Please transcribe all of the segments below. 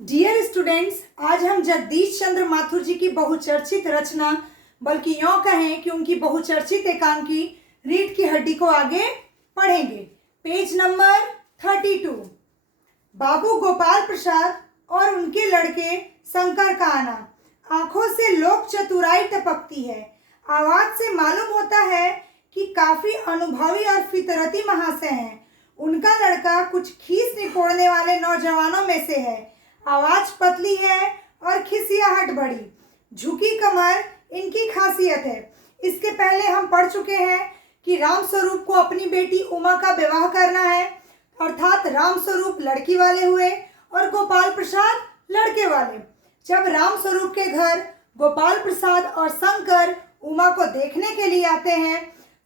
Dear students, आज हम जगदीश चंद्र माथुर जी की बहुचर्चित रचना, बल्कि यूँ कहें कि उनकी बहुचर्चित एकांकी रीढ़ की हड्डी को आगे पढ़ेंगे। Page number 32। बाबू गोपाल प्रसाद और उनके लड़के शंकर का आना। आंखों से लोक चतुराई टपकती है। आवाज से मालूम होता है कि काफी अनुभवी और फितरती महाशय हैं। उनका लड़का कुछ खीस निपोड़ने वाले नौजवानों में से है। आवाज पतली है और खिसियाहट बड़ी, झुकी कमर इनकी खासियत है। इसके पहले हम पढ़ चुके हैं कि रामस्वरूप को अपनी बेटी उमा का विवाह करना है, अर्थात रामस्वरूप लड़की वाले हुए और गोपाल प्रसाद लड़के वाले। जब रामस्वरूप के घर गोपाल प्रसाद और शंकर उमा को देखने के लिए आते हैं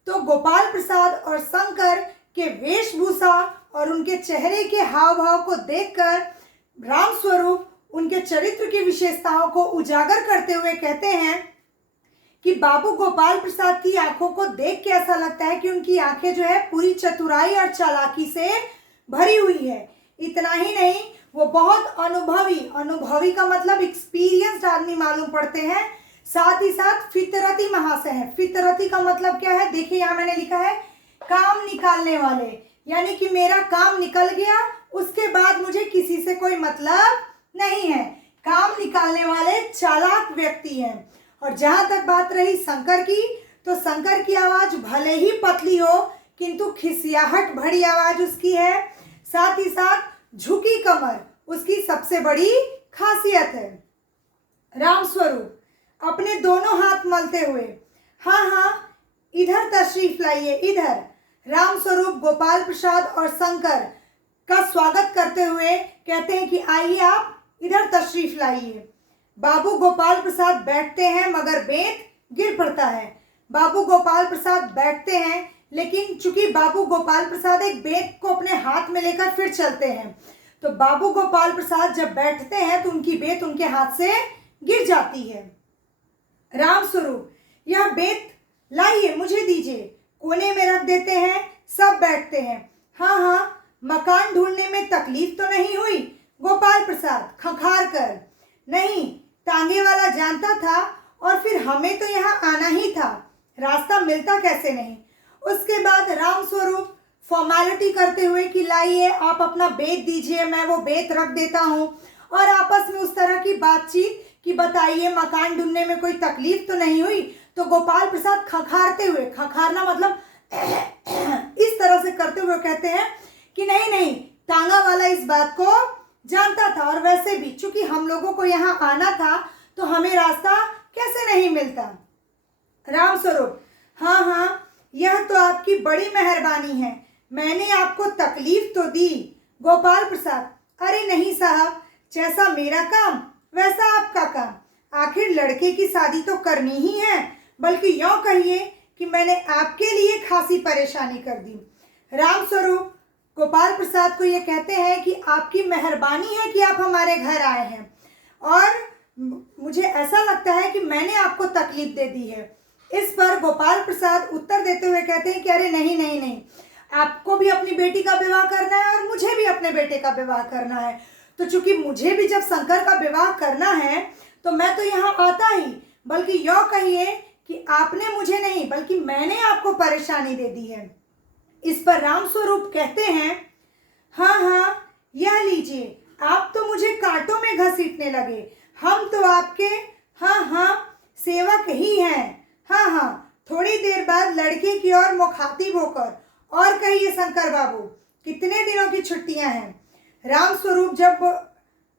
तो गोपाल प्रसाद और शंकर के वेशभूषा और उनके चेहरे के हाव भाव को देखकर रामस्वरूप उनके चरित्र की विशेषताओं को उजागर करते हुए कहते हैं कि बाबू गोपाल प्रसाद की आंखों को देख के ऐसा लगता है कि उनकी आंखें जो है पूरी चतुराई और चालाकी से भरी हुई है। इतना ही नहीं, वो बहुत अनुभवी का मतलब एक्सपीरियंस्ड आदमी मालूम पड़ते हैं। साथ ही साथ फितरती महाशय हैं। फितरती का मतलब क्या है? देखिए, यहाँ मैंने लिखा है काम निकालने वाले, यानी कि मेरा काम निकल गया, उसके बाद मुझे किसी से कोई मतलब नहीं है। काम निकालने वाले चालाक व्यक्ति हैं। और जहां तक बात रही शंकर की, तो शंकर की आवाज भले ही पतली हो किंतु खिसियाहट भरी आवाज उसकी है। साथ ही साथ झुकी कमर उसकी सबसे बड़ी खासियत है। रामस्वरूप अपने दोनों हाथ मलते हुए, हाँ, इधर तशरीफ लाइए, इधर। रामस्वरूप गोपाल प्रसाद और शंकर का स्वागत करते हुए कहते हैं कि आइए, आप इधर तशरीफ लाइए। बाबू गोपाल प्रसाद बैठते हैं मगर बेंत गिर पड़ता है। बाबू गोपाल प्रसाद बैठते हैं, लेकिन चूंकि बाबू गोपाल प्रसाद एक बेंत को अपने हाथ में लेकर फिर चलते हैं, तो बाबू गोपाल प्रसाद जब बैठते हैं तो उनकी बेंत उनके हाथ से गिर जाती है। रामस्वरूप, यह बेंत लाइए, मुझे दीजिए। कोने में रख देते हैं। सब बैठते हैं। हाँ, मकान ढूंढने में तकलीफ तो नहीं हुई? गोपाल प्रसाद खंखार कर, नहीं, तांगे वाला जानता था और फिर हमें तो यहाँ आना ही था, रास्ता मिलता कैसे नहीं। उसके बाद रामस्वरूप फॉर्मेलिटी करते हुए कि लाइए, आप अपना बेत दीजिए, मैं वो बेत रख देता हूँ। और आपस में उस तरह की बातचीत कि बताइए मकान ढूंढने में कोई तकलीफ तो नहीं हुई। तो गोपाल प्रसाद खंखारते हुए, खंखारना मतलब इस तरह से करते हुए कहते हैं कि नहीं, तांगा वाला इस बात को जानता था, और वैसे भी चूंकि हम लोगों को यहाँ आना था तो हमें रास्ता कैसे नहीं मिलता। रामस्वरूप, हाँ, यह तो आपकी बड़ी मेहरबानी है, मैंने आपको तकलीफ तो दी। गोपाल प्रसाद, अरे नहीं साहब, जैसा मेरा काम वैसा आपका काम, आखिर लड़के की शादी तो करनी ही है, बल्कि यूँ कहिए कि मैंने आपके लिए खासी परेशानी कर दी। रामस्वरूप गोपाल प्रसाद को ये कहते हैं कि आपकी मेहरबानी है कि आप हमारे घर आए हैं, और मुझे ऐसा लगता है कि मैंने आपको तकलीफ दे दी है। इस पर गोपाल प्रसाद उत्तर देते हुए कहते हैं कि अरे नहीं, आपको भी अपनी बेटी का विवाह करना है और मुझे भी अपने बेटे का विवाह करना है। तो चूंकि मुझे भी जब शंकर का विवाह करना है तो मैं तो यहाँ आता ही, बल्कि यूँ कहिए कि आपने मुझे नहीं बल्कि मैंने आपको परेशानी दे दी है। इस पर रामस्वरूप कहते हैं, हाँ, यह लीजिए, आप तो मुझे कांटों में घसीटने लगे, हम तो आपके सेवक ही हैं। हाँ, थोड़ी देर बाद लड़के की ओर मुखातिब होकर, और कहिए शंकर बाबू, कितने दिनों की छुट्टियां हैं? रामस्वरूप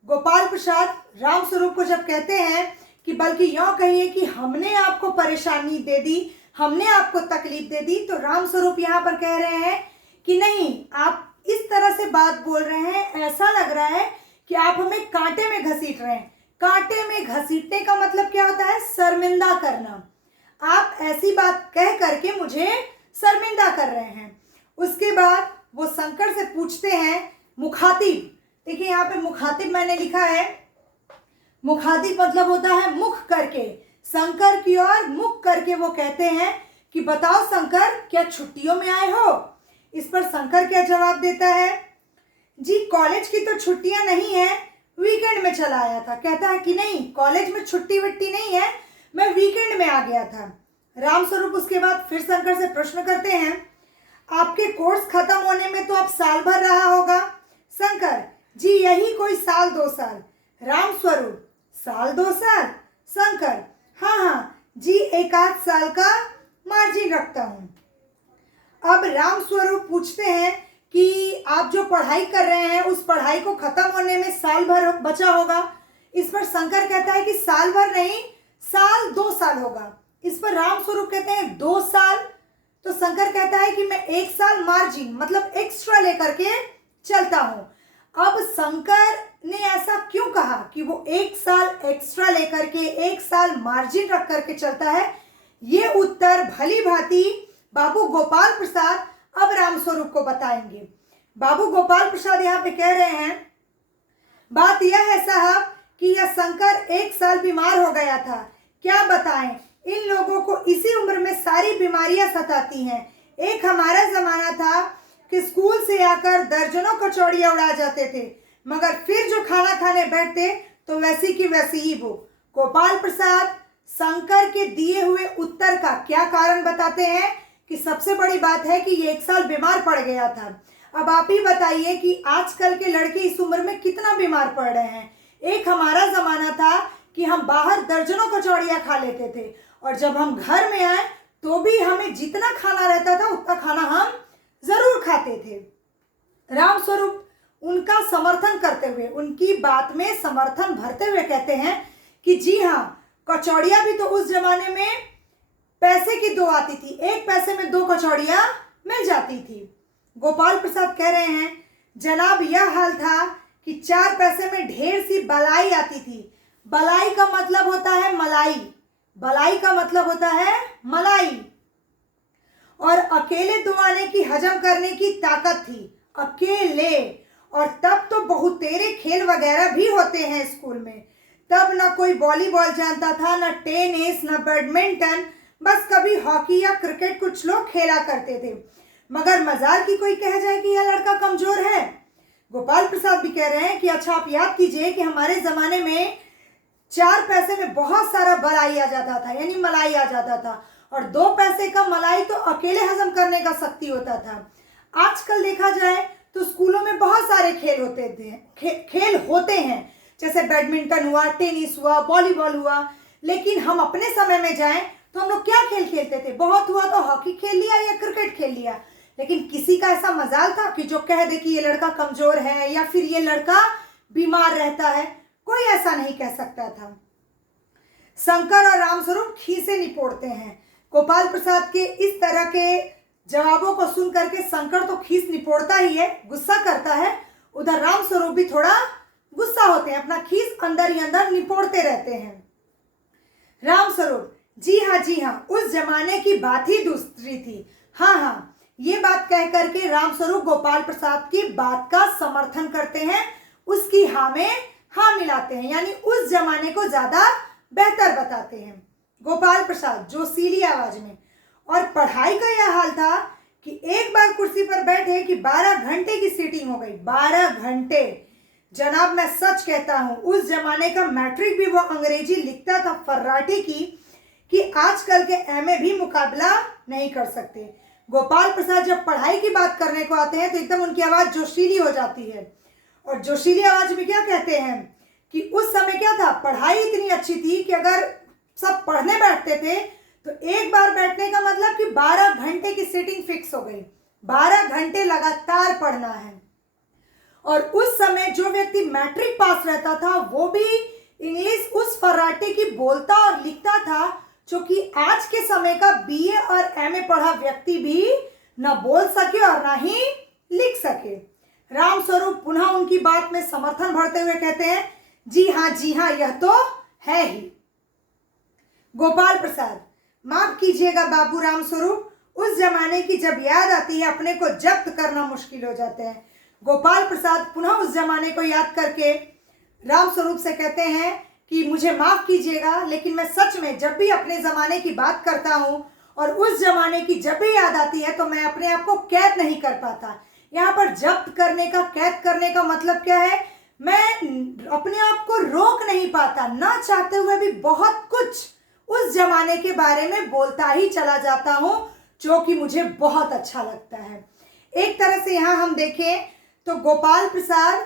गोपाल प्रसाद रामस्वरूप को जब कहते हैं कि बल्कि यूँ कहिए कि हमने आपको परेशानी दे दी, हमने आपको तकलीफ दे दी, तो रामस्वरूप यहाँ पर कह रहे हैं कि नहीं, आप इस तरह से बात बोल रहे हैं, ऐसा लग रहा है कि आप हमें कांटे में घसीट रहे हैं। कांटे में घसीटने का मतलब क्या होता है? शर्मिंदा करना। आप ऐसी बात कह करके मुझे शर्मिंदा कर रहे हैं। उसके बाद वो शंकर से पूछते हैं, मुखातिब, देखिए यहाँ पे मुखातिब मैंने लिखा है, मुखातिब मतलब होता है मुख करके। शंकर की ओर मुख करके वो कहते हैं कि बताओ शंकर, क्या छुट्टियों में आए हो? इस पर शंकर क्या जवाब देता है? जी, कॉलेज की तो छुट्टियां नहीं है, वीकेंड में में चला आया था। कहता है कि नहीं, कॉलेज में छुट्टी वट्टी नहीं है, मैं वीकेंड में आ गया था। रामस्वरूप उसके बाद फिर शंकर से प्रश्न करते हैं, आपके कोर्स खत्म होने में तो अब साल भर रहा होगा। शंकर, जी यही कोई साल 2 साल। रामस्वरूप, साल 2 साल। शंकर, हाँ हाँ जी, 1 आध साल का मार्जिन रखता हूँ। अब रामस्वरूप पूछते हैं कि आप जो पढ़ाई कर रहे हैं उस पढ़ाई को खत्म होने में साल भर बचा होगा। इस पर शंकर कहता है कि साल भर नहीं, साल 2 साल होगा। इस पर रामस्वरूप कहते हैं 2 साल। तो शंकर कहता है कि मैं 1 साल मार्जिन मतलब एक्स्ट्रा लेकर के चलता हूं। अब शंकर ने ऐसा क्यों कहा कि वो 1 साल एक्स्ट्रा लेकर के 1 साल मार्जिन रख करके चलता है, ये उत्तर भली भांति बाबू गोपाल प्रसाद अब रामस्वरूप को बताएंगे। बाबू गोपाल प्रसाद यहाँ पे कह रहे हैं, बात यह है साहब कि यह शंकर 1 साल बीमार हो गया था। क्या बताएं, इन लोगों को इसी उम्र में सारी बीमारियां सताती हैं। एक हमारा जमाना था कि स्कूल से आकर दर्जनों कचौड़ियां उड़ा जाते थे, मगर फिर जो खाना खाने बैठते तो वैसी की वैसी ही भूख। गोपाल प्रसाद शंकर के दिए हुए उत्तर का क्या कारण बताते हैं कि सबसे बड़ी बात है कि ये 1 साल बीमार पड़ गया था। अब आप ही बताइए कि आजकल के लड़के इस उम्र में कितना बीमार पड़ रहे हैं। एक हमारा जमाना था कि हम बाहर दर्जनों कचौड़ियां खा लेते थे, और जब हम घर में आए तो भी हमें जितना खाना रहता था उतना खाना हम जरूर खाते थे। रामस्वरूप उनका समर्थन करते हुए, उनकी बात में समर्थन भरते हुए कहते हैं कि जी हाँ, कचौड़ियां भी तो उस जमाने में पैसे की 2 आती थी, 1 पैसे में 2 कचौड़ियां मिल जाती थी। गोपाल प्रसाद कह रहे हैं, जनाब यह हाल था कि 4 पैसे में ढेर सी बलाई आती थी। बलाई का मतलब होता है मलाई, बलाई का मतलब होता है मलाई। और अकेले 2 आने की हजम करने की ताकत थी, अकेले। और तब तो बहुतेरे खेल वगैरह भी होते हैं स्कूल में। तब ना कोई वॉलीबॉल जानता था, ना टेनिस, ना बैडमिंटन, बस कभी हॉकी या क्रिकेट कुछ लोग खेला करते थे। मगर मजाल की कोई कह जाए कि यह लड़का कमजोर है। गोपाल प्रसाद भी कह रहे हैं कि अच्छा आप याद कीजिए कि हमारे जमाने में 4 पैसे में बहुत सारा बलाई आ जाता था, यानी मलाई आ जाता था, और 2 पैसे का मलाई तो अकेले हजम करने का शक्ति होता था। आजकल देखा जाए तो स्कूलों में बहुत सारे खेल होते हैं, जैसे बैडमिंटन हुआ, टेनिस हुआ, वॉलीबॉल हुआ। लेकिन हम अपने समय में जाएं तो हम लोग क्या खेल खेलते थे? बहुत हुआ तो हॉकी खेल लिया या क्रिकेट खेल लिया। लेकिन किसी का ऐसा मजाल था कि जो कह दे कि ये लड़का कमजोर है या फिर ये लड़का बीमार रहता है? कोई ऐसा नहीं कह सकता था। शंकर और रामस्वरूप खीसे निपोड़ते हैं। गोपाल प्रसाद के इस तरह के जवाबों को सुन करके शंकर तो खीस निपोड़ता ही है, गुस्सा करता है। उधर रामस्वरूप भी थोड़ा गुस्सा होते हैं, अपना खीस अंदर ही अंदर निपोड़ते रहते हैं। रामस्वरूप, जी हाँ, उस जमाने की बात ही दूसरी थी। हाँ, ये बात कह करके रामस्वरूप गोपाल प्रसाद की बात का समर्थन करते हैं, उसकी हाँ में हाँ मिलाते हैं, यानी उस जमाने को ज्यादा बेहतर बताते हैं। गोपाल प्रसाद जोशीली आवाज में, और पढ़ाई का यह हाल था कि एक बार कुर्सी पर बैठे कि 12 घंटे की सीटिंग हो गई। 12 घंटे जनाब, मैं सच कहता हूं, उस जमाने का मैट्रिक भी वो अंग्रेजी लिखता था फर्राटी की कि आजकल के एमए भी मुकाबला नहीं कर सकते। गोपाल प्रसाद जब पढ़ाई की बात करने को आते हैं तो एकदम उनकी आवाज जोशीली हो जाती है। और जोशीली आवाज में क्या कहते हैं कि उस समय क्या था, पढ़ाई इतनी अच्छी थी कि अगर सब पढ़ने बैठते थे तो एक बार बैठने का मतलब कि 12 घंटे की सीटिंग फिक्स हो गई। 12 घंटे लगातार पढ़ना है। और उस समय जो व्यक्ति मैट्रिक पास रहता था वो भी इंग्लिश उस फर्राटे की बोलता और लिखता था, जो कि आज के समय का बीए और एमए पढ़ा व्यक्ति भी न बोल सके और ना ही लिख सके। रामस्वरूप पुनः उनकी बात में समर्थन भरते हुए कहते हैं, जी हाँ, यह तो है ही। गोपाल प्रसाद, माफ कीजिएगा बाबू रामस्वरूप, उस जमाने की जब याद आती है अपने को जब्त करना मुश्किल हो जाते हैं। गोपाल प्रसाद पुनः उस जमाने को याद करके रामस्वरूप से कहते हैं कि मुझे माफ कीजिएगा, लेकिन मैं सच में जब भी अपने जमाने की बात करता हूँ और उस जमाने की जब भी याद आती है तो मैं अपने आप को कैद नहीं कर पाता। यहाँ पर जब्त करने का, कैद करने का मतलब क्या है? मैं अपने आप को रोक नहीं पाता, ना चाहते हुए भी बहुत कुछ उस जमाने के बारे में बोलता ही चला जाता हूं, जो कि मुझे बहुत अच्छा लगता है। एक तरह से यहाँ हम देखें तो गोपाल प्रसाद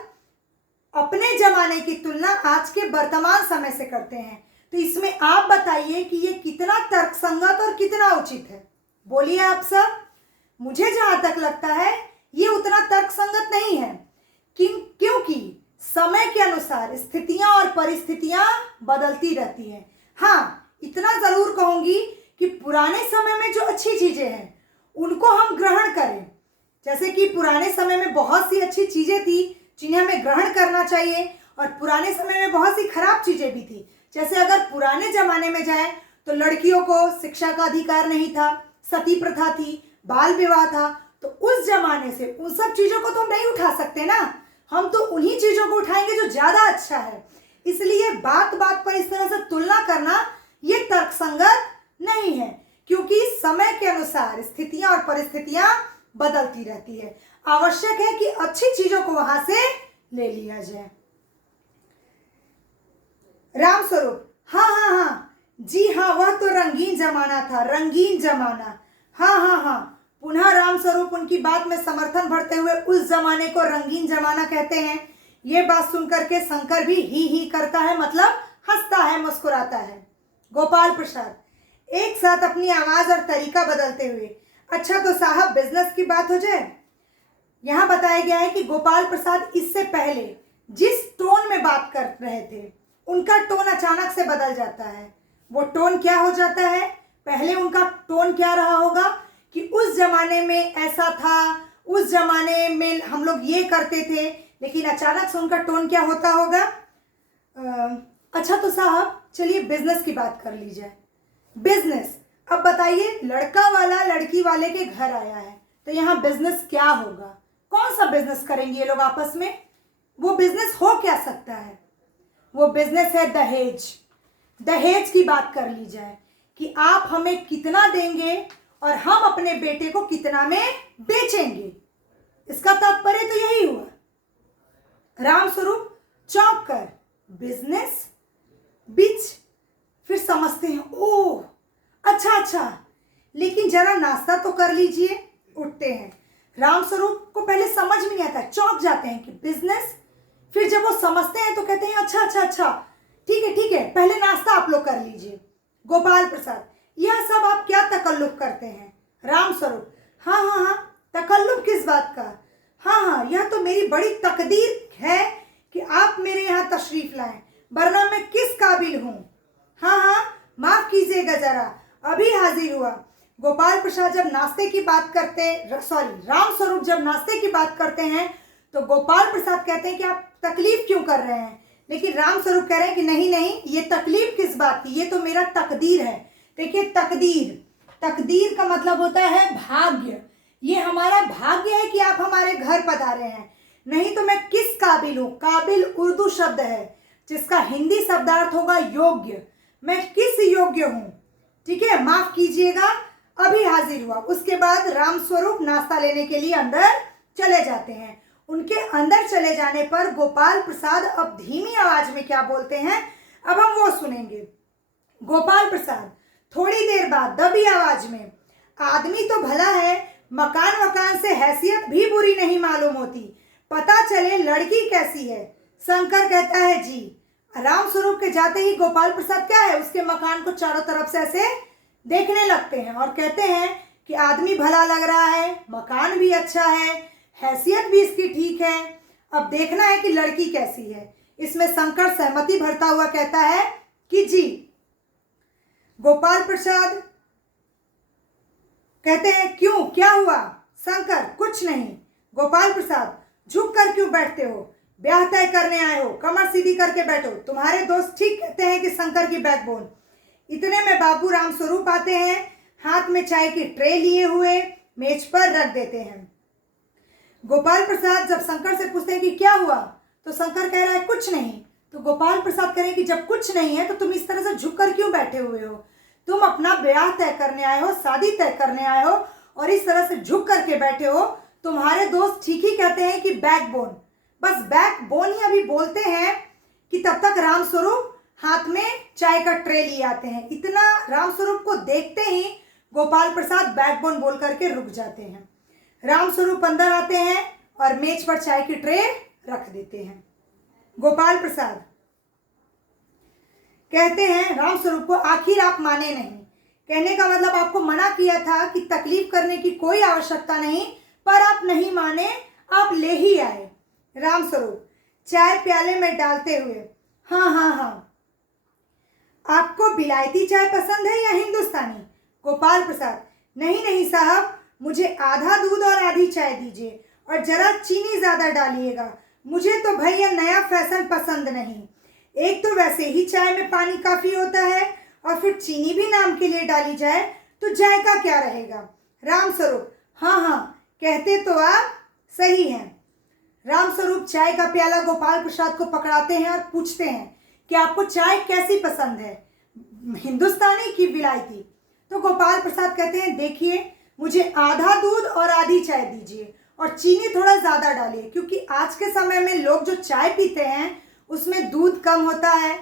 अपने जमाने की तुलना आज के वर्तमान समय से करते हैं। तो इसमें आप बताइए कि ये कितना तर्कसंगत और कितना उचित है। बोलिए आप सब। मुझे जहां तक लगता है ये उतना तर्कसंगत नहीं है, क्योंकि समय के अनुसार स्थितियां और परिस्थितियां बदलती रहती हैं। हाँ, इतना जरूर कहूंगी कि पुराने समय में जो अच्छी चीजें हैं उनको हम ग्रहण करें। जैसे कि पुराने समय में बहुत सी अच्छी चीजें थी जिन्हें हमें ग्रहण करना चाहिए, और पुराने समय में बहुत सी खराब चीजें भी थी। जैसे अगर पुराने जमाने में जाए तो लड़कियों को शिक्षा का अधिकार नहीं था, सती प्रथा थी, बाल विवाह था। तो उस जमाने से उन सब चीजों को तो हम नहीं उठा सकते ना, हम तो उन्हीं चीजों को उठाएंगे जो ज्यादा अच्छा है। इसलिए बात बात पर इस तरह से तुलना करना ये तर्कसंगत नहीं है, क्योंकि समय के अनुसार स्थितियां और परिस्थितियां बदलती रहती है। आवश्यक है कि अच्छी चीजों को वहां से ले लिया जाए। राम स्वरूप, हाँ हाँ हाँ जी हाँ, वह तो रंगीन जमाना था, रंगीन जमाना। हाँ हाँ हाँ, पुनः राम स्वरूप उनकी बात में समर्थन भरते हुए उस जमाने को रंगीन जमाना कहते हैं। ये बात सुनकर के शंकर भी ही करता है, मतलब हंसता है, मुस्कुराता है। गोपाल प्रसाद एक साथ अपनी आवाज और तरीका बदलते हुए, अच्छा तो साहब बिजनेस की बात हो जाए। यहां बताया गया है कि गोपाल प्रसाद इससे पहले जिस टोन में बात कर रहे थे उनका टोन अचानक से बदल जाता है। वो टोन क्या हो जाता है? पहले उनका टोन क्या रहा होगा कि उस जमाने में ऐसा था, उस जमाने में हम लोग ये करते थे, लेकिन अचानक से उनका टोन क्या होता होगा? अच्छा तो साहब चलिए बिजनेस की बात कर ली जाए। बिजनेस, अब बताइए, लड़का वाला लड़की वाले के घर आया है तो यहाँ बिजनेस क्या होगा? कौन सा बिजनेस करेंगे ये लोग आपस में? वो बिजनेस हो क्या सकता है? वो बिजनेस है दहेज। दहेज की बात कर ली जाए कि आप हमें कितना देंगे और हम अपने बेटे को कितना में बेचेंगे। इसका तात्पर्य तो यही हुआ। रामस्वरूप चौंक कर, बिजनेस बिच, फिर समझते हैं, ओह अच्छा अच्छा, लेकिन जरा नाश्ता तो कर लीजिए। उठते हैं। रामस्वरूप को पहले समझ में नहीं आता, चौंक जाते हैं कि बिजनेस। फिर जब वो समझते हैं तो कहते हैं अच्छा अच्छा अच्छा, ठीक है, पहले नाश्ता आप लोग कर लीजिए। गोपाल प्रसाद, यह सब आप क्या तकल्लुफ करते हैं? रामस्वरूप, हाँ हाँ हाँ, तकल्लुफ किस बात का? हाँ हाँ, यह तो मेरी बड़ी तकदीर है कि आप मेरे यहाँ तशरीफ लाएं, वरना मैं किस काबिल हूँ। हाँ हाँ, माफ कीजिएगा जरा, अभी हाजिर हुआ। गोपाल प्रसाद जब नाश्ते की बात करते, रामस्वरूप जब नाश्ते की बात करते हैं तो गोपाल प्रसाद कहते हैं कि आप तकलीफ क्यों कर रहे हैं, लेकिन रामस्वरूप कह रहे हैं कि नहीं नहीं, ये तकलीफ किस बात की, ये तो मेरा तकदीर है। देखिए तकदीर का मतलब होता है भाग्य। ये हमारा भाग्य है कि आप हमारे घर पधारे हैं, नहीं तो मैं किस काबिल हूँ। काबिल उर्दू शब्द है जिसका हिंदी शब्दार्थ होगा योग्य। मैं किस योग्य हूँ? ठीक है, माफ कीजिएगा, अभी हाजिर हुआ। उसके बाद रामस्वरूप नाश्ता लेने के लिए अंदर चले जाते हैं। उनके अंदर चले जाने पर गोपाल प्रसाद अब धीमी आवाज में क्या बोलते हैं, अब हम वो सुनेंगे। गोपाल प्रसाद थोड़ी देर बाद दबी आवाज में, आदमी तो भला है, मकान से हैसियत भी बुरी नहीं मालूम होती, पता चले लड़की कैसी है। शंकर कहता है जी। रामस्वरूप के जाते ही गोपाल प्रसाद क्या है, उसके मकान को चारों तरफ से ऐसे देखने लगते हैं और कहते हैं कि आदमी भला लग रहा है, मकान भी अच्छा है, हैसियत भी इसकी ठीक है, अब देखना है कि लड़की कैसी है। इसमें शंकर सहमति भरता हुआ कहता है कि जी। गोपाल प्रसाद कहते हैं क्यों, क्या हुआ? शंकर, कुछ नहीं। गोपाल प्रसाद, झुक कर क्यों बैठते हो? ब्याह तय करने आए हो, कमर सीधी करके बैठो। तुम्हारे दोस्त ठीक कहते हैं कि शंकर की बैकबोन। इतने में बाबू रामस्वरूप आते हैं, हाथ में चाय की ट्रे लिए हुए मेज पर रख देते हैं। गोपाल प्रसाद जब शंकर से पूछते हैं कि क्या हुआ, तो शंकर कह रहा है कुछ नहीं। तो गोपाल प्रसाद कह रहे हैं कि जब कुछ नहीं है तो तुम इस तरह से झुक कर क्यों बैठे हुए हो? तुम अपना ब्याह तय करने आए हो, शादी तय करने आए हो और इस तरह से झुक करके बैठे हो। तुम्हारे दोस्त ठीक ही कहते हैं कि बैकबोन। बस बैकबोन ही अभी बोलते हैं कि तब तक रामस्वरूप हाथ में चाय का ट्रे लिए आते हैं। इतना रामस्वरूप को देखते ही गोपाल प्रसाद बैकबोन बोल करके रुक जाते हैं। रामस्वरूप अंदर आते हैं और मेज पर चाय की ट्रे रख देते हैं। गोपाल प्रसाद कहते हैं रामस्वरूप को, आखिर आप माने नहीं। कहने का मतलब आपको मना किया था कि तकलीफ करने की कोई आवश्यकता नहीं, पर आप नहीं माने, आप ले ही आए। रामस्वरूप चाय प्याले में डालते हुए, हाँ हाँ हाँ, आपको बिलायती चाय पसंद है या हिंदुस्तानी? गोपाल प्रसाद, नहीं नहीं साहब, मुझे आधा दूध और आधी चाय दीजिए और जरा चीनी ज़्यादा डालिएगा। मुझे तो भैया नया फैशन पसंद नहीं। एक तो वैसे ही चाय में पानी काफ़ी होता है और फिर चीनी भी नाम के लिए डाली जाए तो जायका क्या रहेगा? रामस्वरूप, हाँ हाँ, कहते तो आप सही हैं। रामस्वरूप चाय का प्याला गोपाल प्रसाद को पकड़ाते हैं और पूछते हैं कि आपको चाय कैसी पसंद है, हिंदुस्तानी की विलायती? तो गोपाल प्रसाद कहते हैं, देखिए, मुझे आधा दूध और आधी चाय दीजिए और चीनी थोड़ा ज़्यादा डालिए, क्योंकि आज के समय में लोग जो चाय पीते हैं उसमें दूध कम होता है,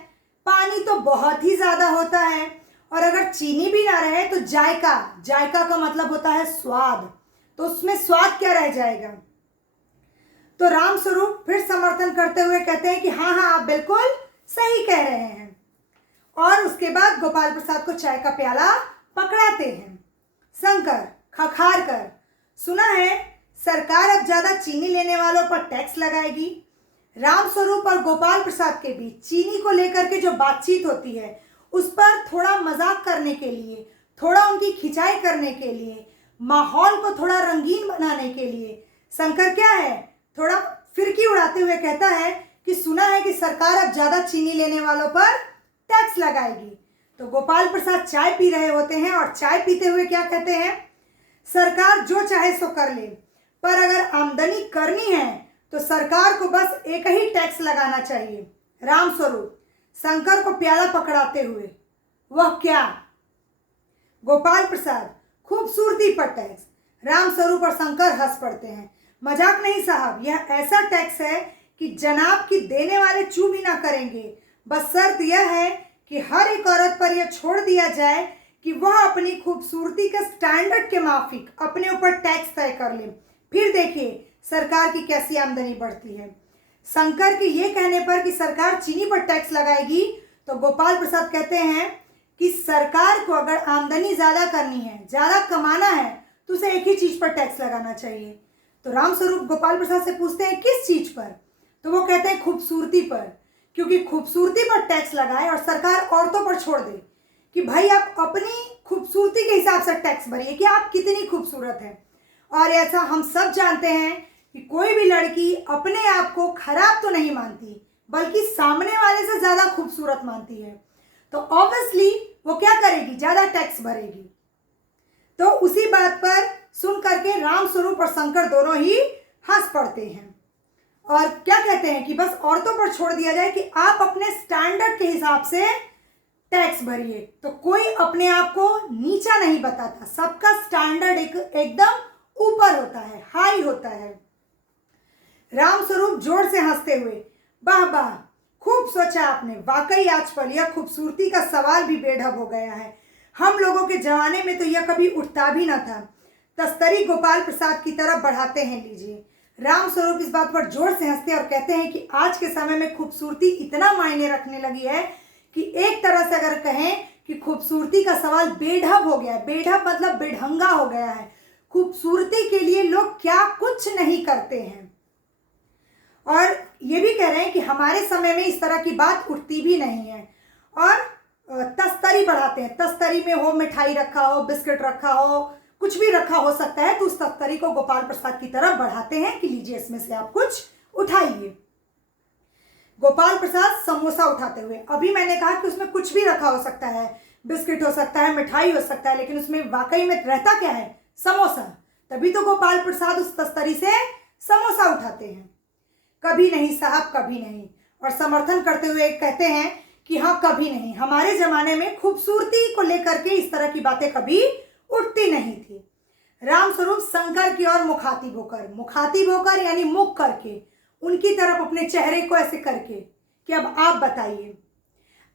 पानी तो बहुत ही ज़्यादा होता है, और अगर चीनी भी ना रहे तो जायका, जायका का मतलब होता है स्वाद, तो उसमें स्वाद क्या रह जाएगा? तो रामस्वरूप फिर समर्थन करते हुए कहते हैं कि हाँ हाँ, आप बिल्कुल सही कह रहे हैं। और उसके बाद गोपाल प्रसाद को चाय का प्याला पकड़ाते हैं। शंकर खखार कर, सुना है सरकार अब ज़्यादा चीनी लेने वालों पर टैक्स लगाएगी। रामस्वरूप और गोपाल प्रसाद के बीच चीनी को लेकर के जो बातचीत होती है उस पर थोड़ा मजाक करने के लिए, थोड़ा उनकी खिंचाई करने के लिए, माहौल को थोड़ा रंगीन बनाने के लिए शंकर क्या है, थोड़ा फिरकी उड़ाते हुए कहता है कि सुना है कि सरकार अब ज़्यादा चीनी लेने वालों पर टैक्स लगाएगी। तो गोपाल प्रसाद चाय पी रहे होते हैं और चाय पीते हुए क्या कहते हैं, सरकार जो चाहे सो कर ले, पर अगर आमदनी करनी है तो सरकार को बस एक ही टैक्स लगाना चाहिए। रामस्वरूप शंकर को प्याला पकड़ाते हुए, वह क्या? गोपाल प्रसाद, खूबसूरती पर टैक्स। रामस्वरूप और शंकर हंस पड़ते हैं। मजाक नहीं साहब, यह ऐसा टैक्स है कि जनाब की देने वाले चू भी ना करेंगे। बस शर्त यह है कि हर एक औरत पर यह छोड़ दिया जाए कि वह अपनी खूबसूरती के स्टैंडर्ड के माफिक अपने ऊपर टैक्स तय कर ले, फिर देखिए सरकार की कैसी आमदनी बढ़ती है। शंकर के ये कहने पर कि सरकार चीनी पर टैक्स लगाएगी तो गोपाल प्रसाद कहते हैं कि सरकार को अगर आमदनी ज़्यादा करनी है, ज़्यादा कमाना है, तो उसे एक ही चीज़ पर टैक्स लगाना चाहिए। तो रामस्वरूप गोपाल प्रसाद से पूछते हैं किस चीज़ पर? तो वो कहते हैं खूबसूरती पर, क्योंकि खूबसूरती पर टैक्स लगाए और सरकार औरतों पर छोड़ दे कि भाई आप अपनी खूबसूरती के हिसाब से टैक्स भरिए कि आप कितनी खूबसूरत हैं। और ऐसा हम सब जानते हैं कि कोई भी लड़की अपने आप को खराब तो नहीं मानती, बल्कि सामने वाले से ज़्यादा खूबसूरत मानती है, तो ऑब्वियसली वो क्या करेगी, ज़्यादा टैक्स भरेगी। तो उसी बात पर सुन करके रामस्वरूप और शंकर दोनों ही हंस पड़ते हैं और क्या कहते हैं कि बस औरतों पर छोड़ दिया जाए कि आप अपने स्टैंडर्ड के हिसाब से टैक्स भरिए। तो कोई अपने आप को नीचा नहीं बताता, सबका स्टैंडर्ड एकदम ऊपर होता है, हाई होता है। रामस्वरूप जोर से हंसते हुए, वाह वाह, खूब सोचा आपने, वाकई आजकल यह खूबसूरती का सवाल भी बेढब हो गया है। हम लोगों के जमाने में तो यह कभी उठता भी न था। तस्तरी गोपाल प्रसाद की तरफ बढ़ाते हैं, लीजिए। रामस्वरूप इस बात पर जोर से हंसते और कहते हैं कि आज के समय में खूबसूरती इतना मायने रखने लगी है कि एक तरह से अगर कहें कि खूबसूरती का सवाल बेढब हो गया है। बेढब मतलब बेढंगा हो गया है। खूबसूरती के लिए लोग क्या कुछ नहीं करते हैं। और ये भी कह रहे हैं कि हमारे समय में इस तरह की बात उठती भी नहीं है। और तस्तरी बढ़ाते हैं, तस्तरी में हो मिठाई रखा हो, बिस्किट रखा हो, कुछ भी रखा हो सकता है, तो उस तस्तरी को गोपाल प्रसाद की तरफ बढ़ाते हैं कि लीजिए इसमें से आप कुछ उठाइए। गोपाल प्रसाद समोसा उठाते हुए, अभी मैंने कहा कि उसमें कुछ भी रखा हो सकता है, बिस्किट हो सकता है, मिठाई हो सकता है, लेकिन उसमें वाकई में रहता क्या है, समोसा। तभी तो गोपाल प्रसाद उस तस्तरी से समोसा उठाते हैं। कभी नहीं साहब, कभी नहीं। और समर्थन करते हुए कहते हैं कि हाँ, कभी नहीं, हमारे जमाने में खूबसूरती को लेकर के इस तरह की बातें कभी उठती नहीं थी। रामस्वरूप शंकर की ओर मुखातिब होकर यानी मुख करके उनकी तरफ अपने चेहरे को ऐसे करके कि अब आप बताइए,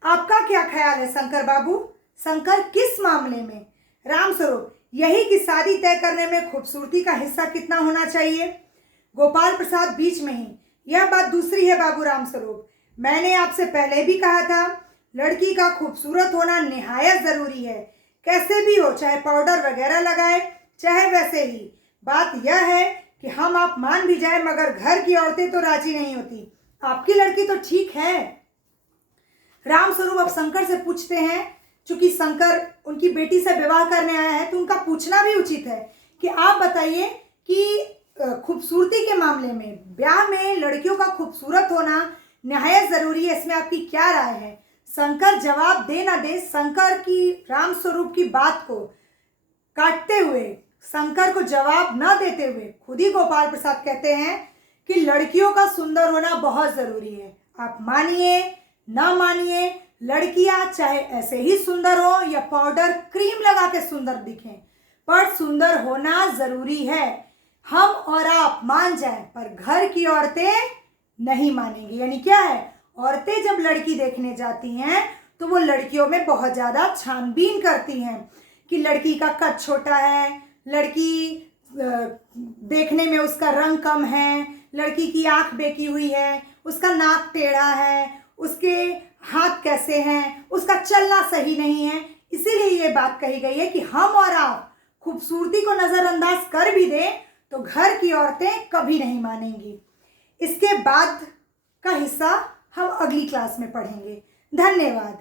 आपका क्या ख्याल है शंकर बाबू? शंकर किस मामले में? रामस्वरूप, यही कि शादी तय करने में खूबसूरती का हिस्सा कितना होना चाहिए। गोपाल प्रसाद बीच में ही, यह बात दूसरी है बाबू रामस्वरूप। मैंने आपसे पहले भी कहा था, लड़की का खूबसूरत होना निहायत ज़रूरी है। कैसे भी हो, चाहे पाउडर वगैरह लगाए चाहे वैसे ही। बात यह है कि हम आप मान भी जाए मगर घर की औरतें तो राजी नहीं होती। आपकी लड़की तो ठीक है। रामस्वरूप अब शंकर से पूछते हैं, चूंकि शंकर उनकी बेटी से विवाह करने आया है तो उनका पूछना भी उचित है कि आप बताइए कि खूबसूरती के मामले में, ब्याह में लड़कियों का खूबसूरत होना निहायत ज़रूरी है, इसमें आपकी क्या राय है? शंकर जवाब दे ना दे, शंकर की रामस्वरूप की बात को काटते हुए, शंकर को जवाब न देते हुए खुद ही गोपाल प्रसाद कहते हैं कि लड़कियों का सुंदर होना बहुत ज़रूरी है। आप मानिए ना मानिए, लड़कियां चाहे ऐसे ही सुंदर हो या पाउडर क्रीम लगा के सुंदर दिखें, पर सुंदर होना ज़रूरी है। हम और आप मान जाएं पर घर की औरतें नहीं मानेंगी। यानी क्या है, औरतें जब लड़की देखने जाती हैं तो वो लड़कियों में बहुत ज़्यादा छानबीन करती हैं कि लड़की का कद छोटा है, लड़की देखने में उसका रंग कम है, लड़की की आंख बेकी हुई है, उसका नाक टेढ़ा है, उसके हाथ कैसे हैं, उसका चलना सही नहीं है। इसीलिए ये बात कही गई है कि हम और आप खूबसूरती को नज़रअंदाज कर भी दें तो घर की औरतें कभी नहीं मानेंगी। इसके बाद का हिस्सा हम अगली क्लास में पढ़ेंगे। धन्यवाद।